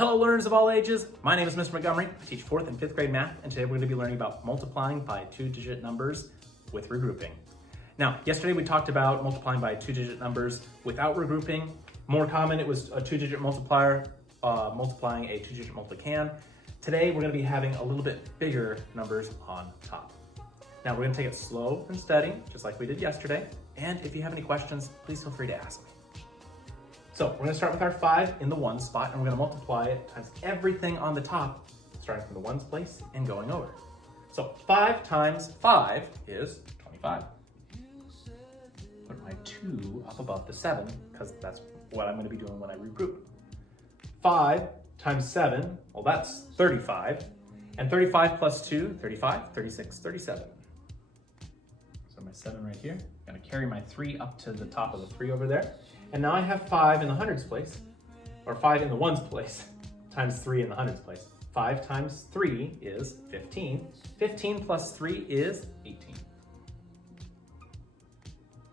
Hello learners of all ages, my name is Mr. Montgomery. I teach 4th and 5th grade math, and today we're going to be learning about multiplying by two-digit numbers with regrouping. Now, yesterday we talked about multiplying by two-digit numbers without regrouping. More common, it was a two-digit multiplier multiplying a two-digit multiplicand. Today we're going to be having a little bit bigger numbers on top. Now we're going to take it slow and steady, just like we did yesterday, and if you have any questions, please feel free to ask me. So we're going to start with our 5 in the 1 spot, and we're going to multiply it times everything on the top, starting from the 1's place and going over. So 5 times 5 is 25. Put my 2 up above the 7, because that's what I'm going to be doing when I regroup. 5 times 7, well, that's 35. And 35 plus 2, 35, 36, 37. So my 7 right here. I'm going to carry my 3 up to the top of the 3 over there. And now I have 5 in the hundreds place, or 5 in the ones place, times 3 in the hundreds place. 5 times 3 is 15. 15 plus 3 is 18.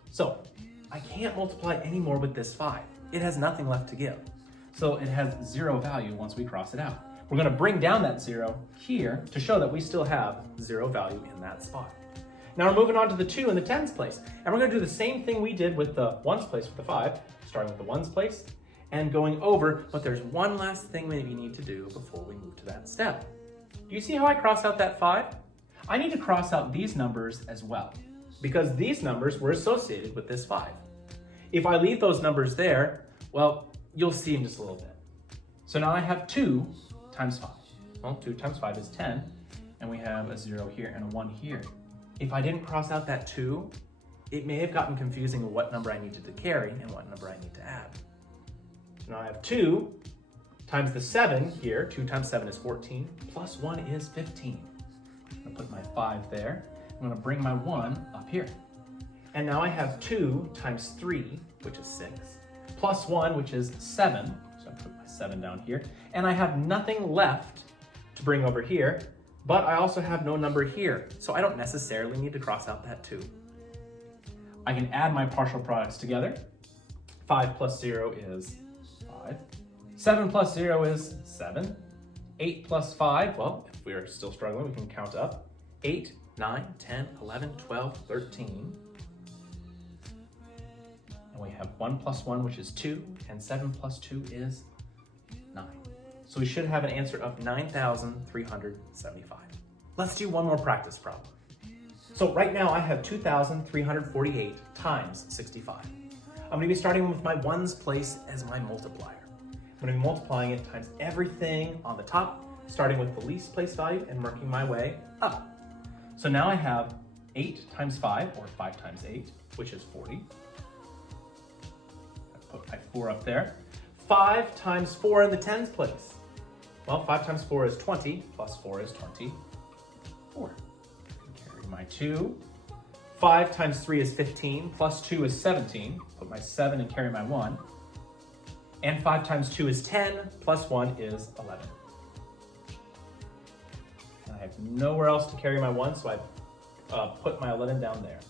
So I can't multiply anymore with this 5. It has nothing left to give. So it has 0 value once we cross it out. We're going to bring down that 0 here to show that we still have 0 value in that spot. Now we're moving on to the 2 in the tens place, and we're going to do the same thing we did with the ones place with the 5, starting with the ones place and going over, but there's one last thing we need to do before we move to that step. Do you see how I cross out that 5? I need to cross out these numbers as well, because these numbers were associated with this 5. If I leave those numbers there, well, you'll see in just a little bit. So now I have 2 times 5. Well, 2 times 5 is 10, and we have a 0 here and a 1 here. If I didn't cross out that 2, it may have gotten confusing with what number I needed to carry and what number I need to add. So now I have 2 times the 7 here. 2 times 7 is 14, plus 1 is 15. I'm going to put my 5 there. I'm going to bring my 1 up here. And now I have 2 times 3, which is 6, plus 1, which is 7. So I put my 7 down here. And I have nothing left to bring over here, but I also have no number here, so I don't necessarily need to cross out that 2. I can add my partial products together. 5 plus 0 is 5. 7 plus 0 is 7. 8 plus 5, well, if we are still struggling, we can count up. 8, 9, 10, 11, 12, 13. And we have 1 plus 1, which is 2, and 7 plus 2 is 9. So we should have an answer of 9,375. Let's do one more practice problem. So right now I have 2,348 times 65. I'm going to be starting with my ones place as my multiplier. I'm going to be multiplying it times everything on the top, starting with the least place value and working my way up. So now I have 8 times 5, or 5 times 8, which is 40. I put my 4 up there. 5 times 4 in the tens place. Well, 5 times 4 is 20, plus 4 is 24. Carry my 2. 5 times 3 is 15, plus 2 is 17. Put my 7 and carry my 1. And 5 times 2 is 10, plus 1 is 11. And I have nowhere else to carry my 1, so I put my 11 down there.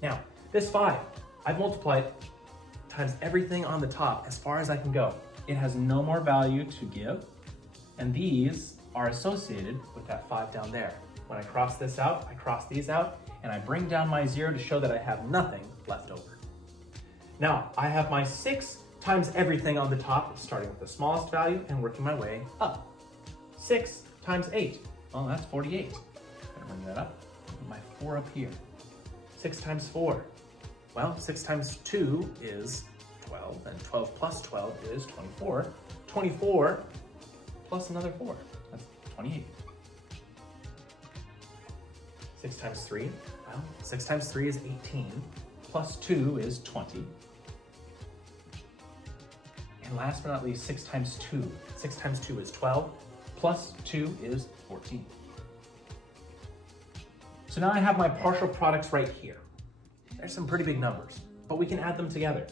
Now, this 5, I've multiplied times everything on the top as far as I can go. It has no more value to give, and these are associated with that 5 down there. When I cross this out, I cross these out, and I bring down my 0 to show that I have nothing left over. Now, I have my 6 times everything on the top, starting with the smallest value and working my way up. 6 times 8, well, that's 48. I'm gonna bring that up, put my 4 up here. 6 times 4, well, 6 times 2 is 12, and 12 plus 12 is 24. 24 plus another 4, that's 28. 6 times 3, well, 6 times 3 is 18, plus 2 is 20. And last but not least, 6 times 2. 6 times 2 is 12, plus 2 is 14. So now I have my partial products right here. There's some pretty big numbers, but we can add them together.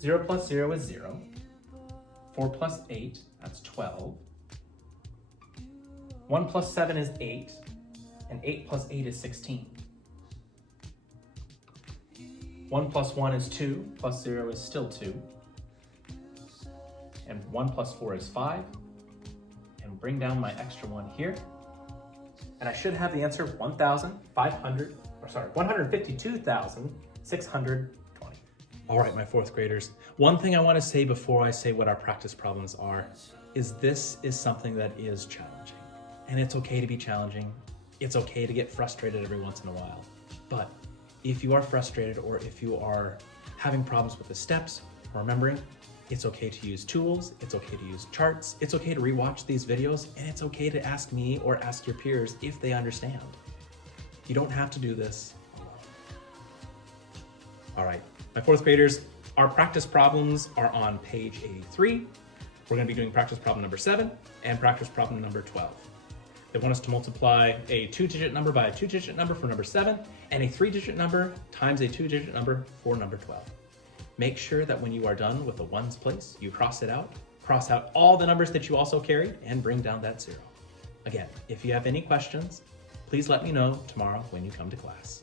0 plus 0 is 0. 4 plus 8, that's 12. 1 plus 7 is 8, and 8 plus 8 is 16. 1 plus 1 is 2, plus 0 is still 2. And 1 plus 4 is 5, and bring down my extra one here. And I should have the answer 152,620. All right, my fourth graders. One thing I want to say before I say what our practice problems are is this is something that is challenging. And it's okay to be challenging. It's okay to get frustrated every once in a while. But if you are frustrated or if you are having problems with the steps, remembering, it's okay to use tools, it's okay to use charts, it's okay to rewatch these videos, and it's okay to ask me or ask your peers if they understand. You don't have to do this alone. All right, my fourth graders, our practice problems are on page 83. We're gonna be doing practice problem number 7 and practice problem number 12. They want us to multiply a 2-digit number by a 2-digit number for number 7 and a 3-digit number times a 2-digit number for number 12. Make sure that when you are done with the ones place, you cross out all the numbers that you also carried, and bring down that 0. Again, if you have any questions, please let me know tomorrow when you come to class.